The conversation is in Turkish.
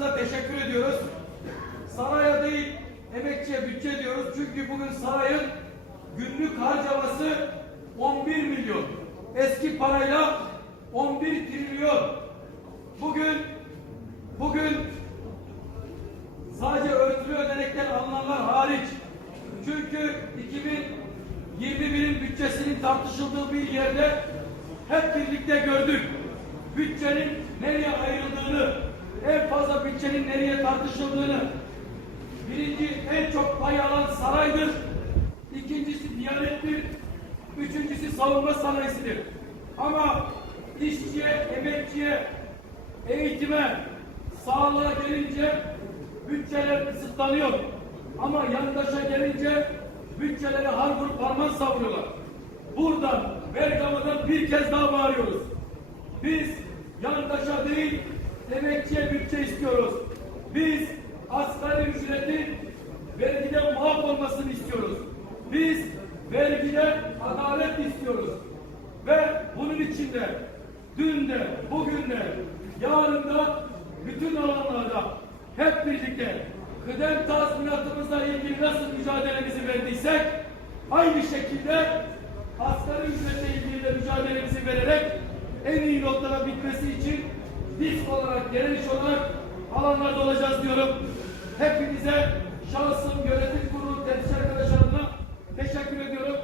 başkanımıza teşekkür ediyoruz. Saraya değil emekçiye bütçe diyoruz. Çünkü bugün sarayın günlük harcaması 11 milyon. Eski parayla 11 trilyon. Bugün bugün sadece örtülü ödenekten alınanlar hariç. Çünkü 2021'in bütçesinin tartışıldığı bir yerde hep birlikte gördük. Bütçenin nereye ayrıldığını, en fazla bütçenin nereye tartışıldığını, birinci en çok pay alan saraydır, ikincisi diyanettir, üçüncüsü savunma sanayisidir. Ama işçiye, emekçiye, eğitime, sağlığa gelince bütçeler kısıtlanıyor. Ama yandaşa gelince bütçeleri har vurup parmak savuruyorlar. Buradan, Bergama'dan bir kez daha bağırıyoruz. Biz yandaşa değil, emekçiye bütçe istiyoruz. Biz asgari ücretin vergiden muaf olmasını istiyoruz. Biz vergide adalet istiyoruz. Ve bunun içinde dün de, bugün de, yarın da bütün alanlarda hep birlikte kıdem tazminatımızla ilgili nasıl mücadelemizi verdiysek aynı şekilde asgari ücretle ilgili de mücadelemizi vererek en iyi noktada bitmesi için biz olarak, direniş olarak alanlarda olacağız diyorum. Hepinize şahsım, yönetim kurulu, temsil arkadaşlarımla teşekkür ediyorum.